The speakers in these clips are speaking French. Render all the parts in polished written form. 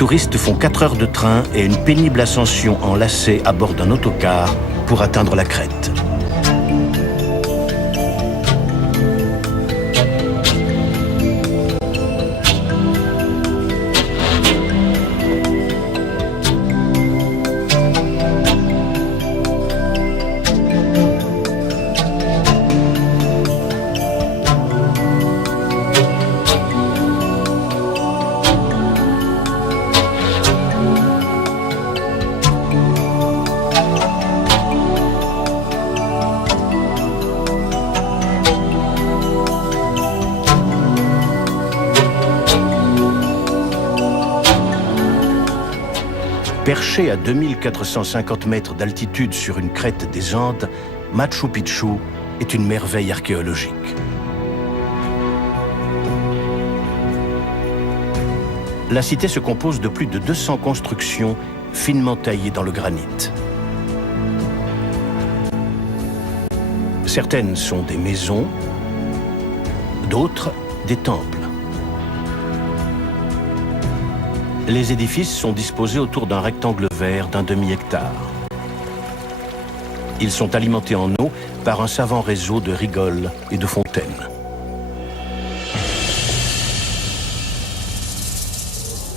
touristes font 4 heures de train et une pénible ascension en lacet à bord d'un autocar pour atteindre la crête. Perché à 2450 mètres d'altitude sur une crête des Andes, Machu Picchu est une merveille archéologique. La cité se compose de plus de 200 constructions finement taillées dans le granit. Certaines sont des maisons, d'autres des temples. Les édifices sont disposés autour d'un rectangle vert d'un demi-hectare. Ils sont alimentés en eau par un savant réseau de rigoles et de fontaines.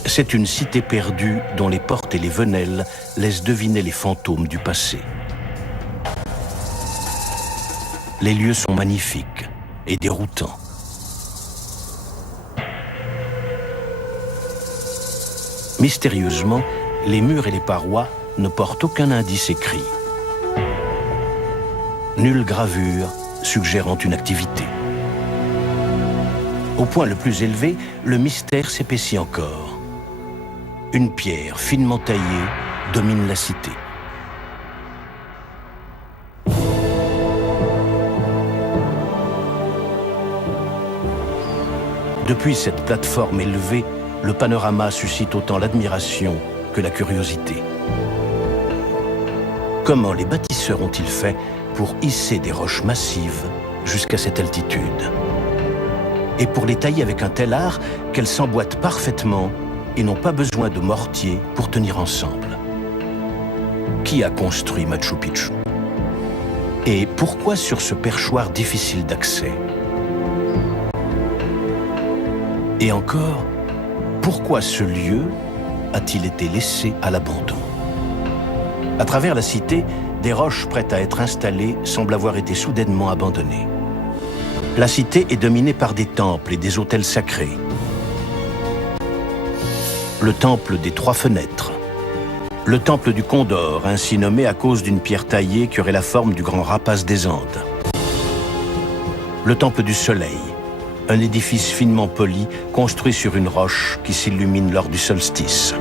C'est une cité perdue dont les portes et les venelles laissent deviner les fantômes du passé. Les lieux sont magnifiques et déroutants. Mystérieusement, les murs et les parois ne portent aucun indice écrit. Nulle gravure suggérant une activité. Au point le plus élevé, le mystère s'épaissit encore. Une pierre finement taillée domine la cité. Depuis cette plateforme élevée, le panorama suscite autant l'admiration que la curiosité. Comment les bâtisseurs ont-ils fait pour hisser des roches massives jusqu'à cette altitude? Et pour les tailler avec un tel art qu'elles s'emboîtent parfaitement et n'ont pas besoin de mortier pour tenir ensemble. Qui a construit Machu Picchu? Et pourquoi sur ce perchoir difficile d'accès? Et encore, pourquoi ce lieu a-t-il été laissé à l'abandon? À travers la cité, des roches prêtes à être installées semblent avoir été soudainement abandonnées. La cité est dominée par des temples et des autels sacrés. Le temple des 3 fenêtres. Le temple du Condor, ainsi nommé à cause d'une pierre taillée qui aurait la forme du grand rapace des Andes. Le temple du Soleil. Un édifice finement poli, construit sur une roche qui s'illumine lors du solstice.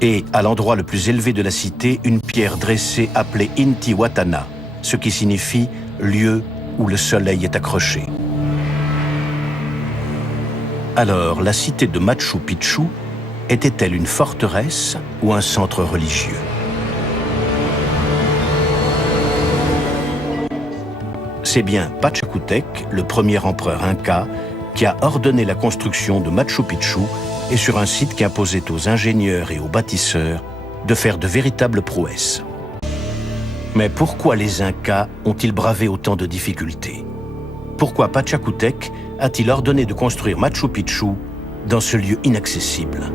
Et, à l'endroit le plus élevé de la cité, une pierre dressée appelée Intihuatana, ce qui signifie « lieu où le soleil est accroché ». Alors, la cité de Machu Picchu était-elle une forteresse ou un centre religieux? C'est bien Pachacutec, le premier empereur inca, qui a ordonné la construction de Machu Picchu et sur un site qui imposait aux ingénieurs et aux bâtisseurs de faire de véritables prouesses. Mais pourquoi les Incas ont-ils bravé autant de difficultés? Pourquoi Pachacutec a-t-il ordonné de construire Machu Picchu dans ce lieu inaccessible?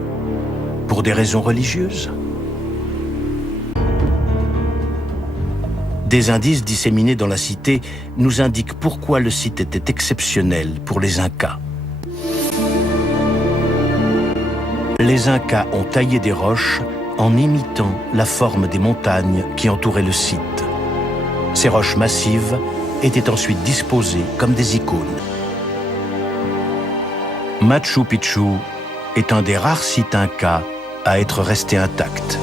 Pour des raisons religieuses? Des indices disséminés dans la cité nous indiquent pourquoi le site était exceptionnel pour les Incas. Les Incas ont taillé des roches en imitant la forme des montagnes qui entouraient le site. Ces roches massives étaient ensuite disposées comme des icônes. Machu Picchu est un des rares sites Incas à être resté intact.